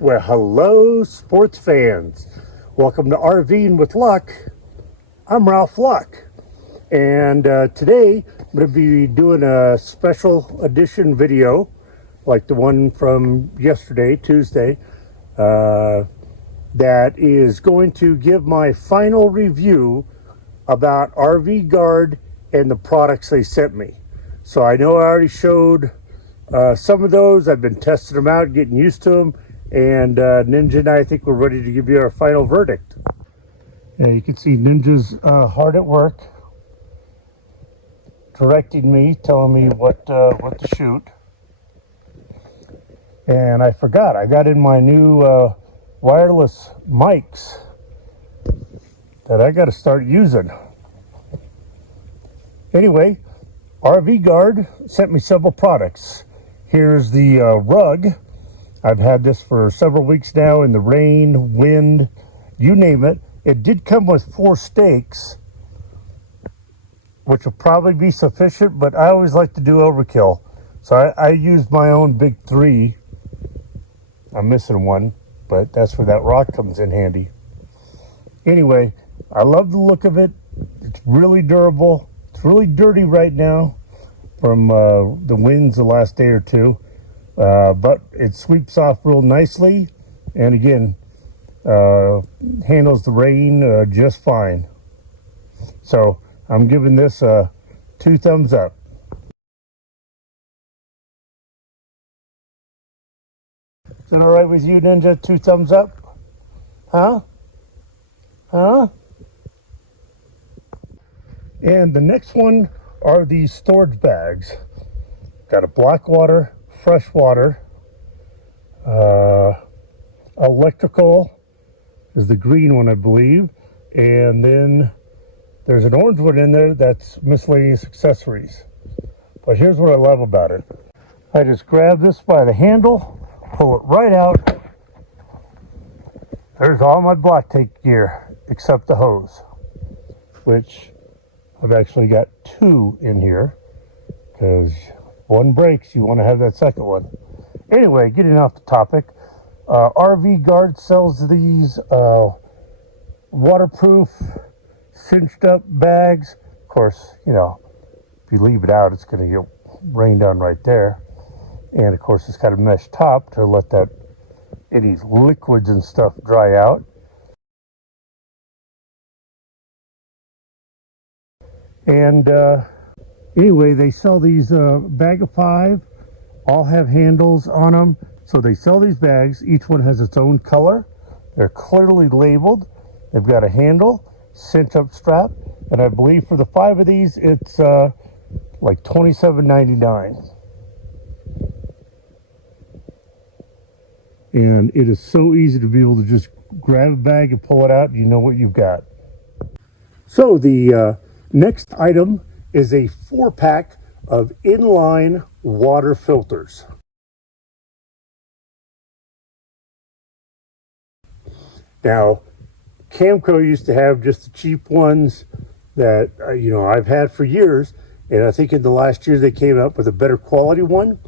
Well, hello, sports fans. Welcome to RVing with Luck. I'm Ralph Luck. And today, I'm going to be doing a special edition video, like the one from yesterday, Tuesday, that is going to give my final review about RVGuard and the products they sent me. So I know I already showed some of those. I've been testing them out, getting used to them. And Ninja and I think we're ready to give you our final verdict. Yeah, you can see Ninja's hard at work, directing me, telling me what to shoot. And I forgot, I got in my new wireless mics that I got to start using. Anyway, RVGuard sent me several products. Here's the rug. I've had this for several weeks now in the rain, wind, you name it. It did come with 4 stakes, which will probably be sufficient, but I always like to do overkill. So I used my own big 3. I'm missing one, but that's where that rock comes in handy. Anyway, I love the look of it. It's really durable. It's really dirty right now from the winds the last day or two. But it sweeps off real nicely, and again, handles the rain just fine. So I'm giving this 2 thumbs up. Is it all right with you, Ninja? 2 thumbs up? Huh? And the next one are these storage bags. Got a black water, fresh water, electrical is the green one, I believe, and then there's an orange one in there that's miscellaneous accessories. But here's what I love about it. I just grab this by the handle, pull it right out. There's all my black tank gear except the hose, which I've actually got 2 in here because one breaks, you want to have that second one. Anyway, getting off the topic, RVGuard sells these waterproof, cinched up bags. Of course, you know, if you leave it out, it's going to get rained on right there. And of course, it's got a mesh top to let that any liquids and stuff dry out. And anyway, they sell these bag of 5, all have handles on them. So they sell these bags, each one has its own color. They're clearly labeled. They've got a handle, cinch up strap, and I believe for the 5 of these, it's like $27.99. And it is so easy to be able to just grab a bag and pull it out, and you know what you've got. So the next item is a 4-pack of inline water filters. Now, Camco used to have just the cheap ones that, you know, I've had for years, and I think in the last year they came up with a better quality one,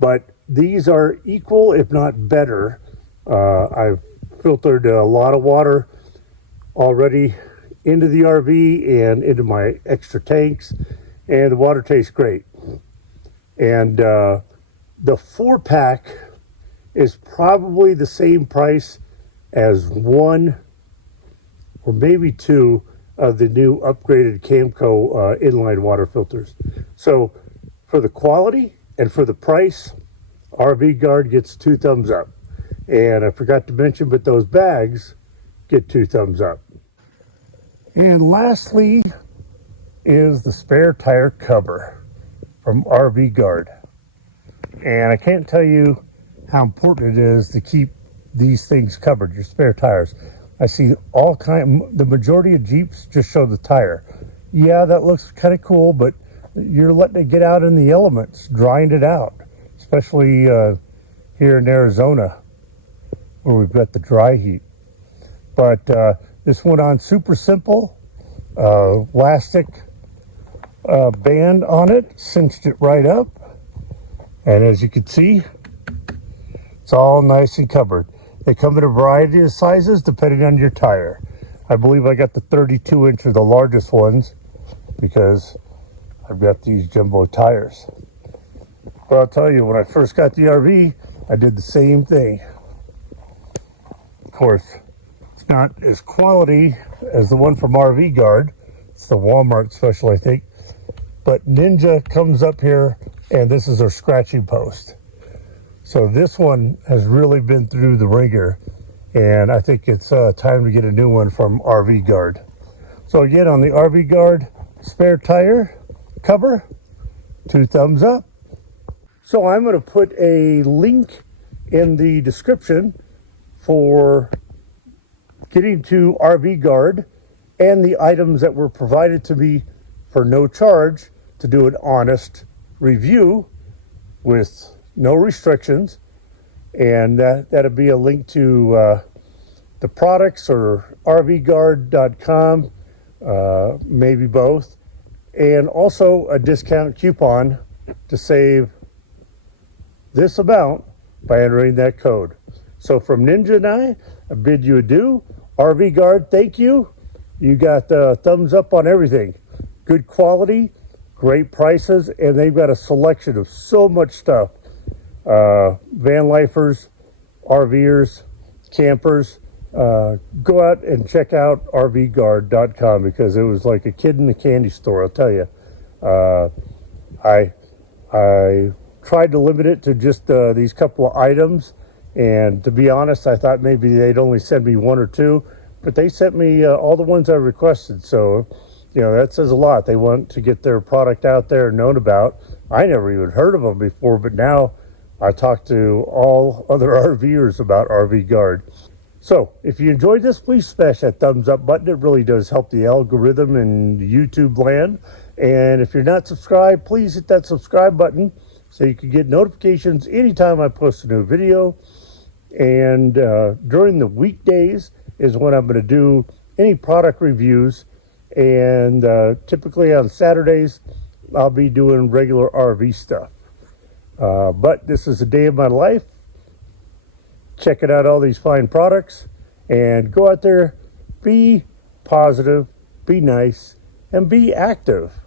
but these are equal, if not better. I've filtered a lot of water already into the RV and into my extra tanks, and the water tastes great. And the 4-pack is probably the same price as 1 or maybe 2 of the new upgraded Camco inline water filters. So for the quality and for the price, RVGuard gets 2 thumbs up. And I forgot to mention, but those bags get 2 thumbs up. And lastly is the spare tire cover from RVGuard. And I can't tell you how important it is to keep these things covered, your spare tires. I see the majority of Jeeps just show the tire. Yeah, that looks kind of cool, but you're letting it get out in the elements, drying it out, especially here in Arizona where we've got the dry heat. But this went on super simple, elastic band on it, cinched it right up. And as you can see, It's all nice and covered. They come in a variety of sizes depending on your tire. I believe I got the 32 inch or the largest ones because I've got these jumbo tires. But I'll tell you, when I first got the RV, I did the same thing. Of course, it's not as quality as the one from RVGuard. It's the Walmart special, I think. But Ninja comes up here, and this is our scratching post. So this one has really been through the ringer, and I think it's time to get a new one from RVGuard. So again, on the RVGuard spare tire cover, 2 thumbs up. So I'm going to put a link in the description for getting to RVGuard and the items that were provided to me for no charge to do an honest review with no restrictions. And that'll be a link to the products or RVGuard.com, maybe both, and also a discount coupon to save this amount by entering that code. So from Ninja and I bid you adieu. RVGuard, thank you. You got thumbs up on everything. Good quality, great prices, and they've got a selection of so much stuff. Van lifers, RVers, campers. Go out and check out RVGuard.com because it was like a kid in a candy store, I'll tell you. I tried to limit it to just these couple of items, and to be honest, I thought maybe they'd only send me 1 or 2, but they sent me all the ones I requested. So, you know, that says a lot. They want to get their product out there and known about. I never even heard of them before, but now I talked to all other RVers about RVGuard. So if you enjoyed this, please smash that thumbs up button. It really does help the algorithm in YouTube land. And if you're not subscribed, please hit that subscribe button so you can get notifications anytime I post a new video. And during the weekdays is when I'm going to do any product reviews. And typically on Saturdays, I'll be doing regular RV stuff. But this is a day of my life. Checking out all these fine products, and go out there, be positive, be nice, and be active.